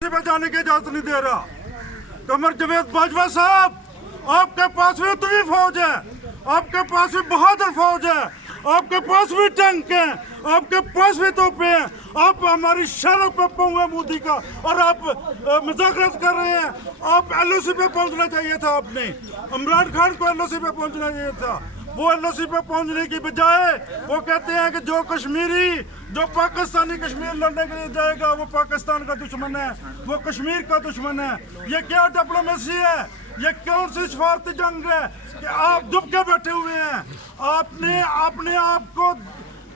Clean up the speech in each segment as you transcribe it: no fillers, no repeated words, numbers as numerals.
पे जाने की इजाजत नहीं दे रहा। कमर जावेद बाजवा साहब, आपके पास भी उतनी फौज है, आपके पास भी बहादुर फौज है, आपके पास भी टैंक है, आपके पास भी तोपे हैं। आप हमारी सड़क पे पहुंचे मोदी का और आप मुज़ाकरात कर रहे हैं। आप LOC पे पहुंचना चाहिए था, आपने इमरान खान को LOC पे पहुंचना चाहिए था। वो LOC पे पहुंचने की बजाय वो कहते हैं कि जो कश्मीरी, जो पाकिस्तानी कश्मीर लड़ने के लिए जाएगा वो पाकिस्तान का दुश्मन है, वो कश्मीर का दुश्मन है। ये क्या डिप्लोमेसी है? ये कौन सी स्वार्थी जंग है कि आप दुब के बैठे हुए हैं? आपने अपने आप को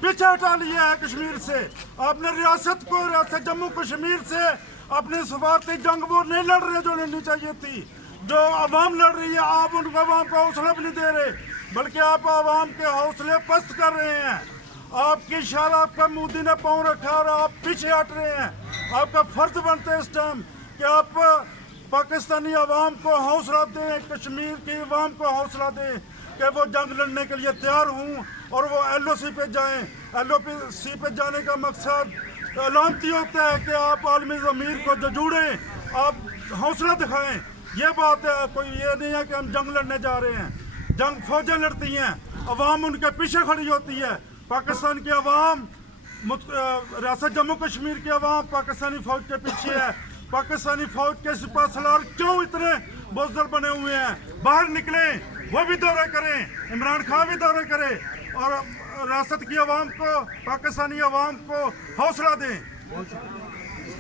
पीछे हटा लिया है कश्मीर से। आपने रियासत जम्मू कश्मीर से अपनी स्वार्थी जंग वो नहीं लड़ रहे जो लड़नी चाहिए थी। जो आवाम लड़ रही है, आप उनको आवाम को हौसला भी नहीं दे रहे, बल्कि आप आवाम के हौसले पस्त कर रहे हैं। आपकी शराब पर मोदी ने पाँव रखा और आप पीछे हट रहे हैं। आपका फर्ज बनता है इस टाइम कि आप पाकिस्तानी अवाम को हौसला दें, कश्मीर की अवाम को हौसला दें कि वो जंग लड़ने के लिए तैयार हूँ और वो LOC पे जाएं। LOC पे जाने का मकसद अलामती होता है कि आप आलमी ज़मीर को जुड़ें, आप हौसला दिखाएं। ये बात है, कोई ये नहीं है कि हम जंग लड़ने जा रहे हैं। जंग फौजें लड़ती हैं, अवाम उनके पीछे खड़ी होती है। पाकिस्तान की अवाम, रियासत जम्मू कश्मीर की अवाम पाकिस्तानी फौज के पीछे है। पाकिस्तानी फौज के सिपह सलार क्यों इतने बुज़दिल बने हुए हैं? बाहर निकलें, वो भी दौरे करें, इमरान खान भी दौरे करें और रियासत की अवाम को, पाकिस्तानी अवाम को हौसला दें।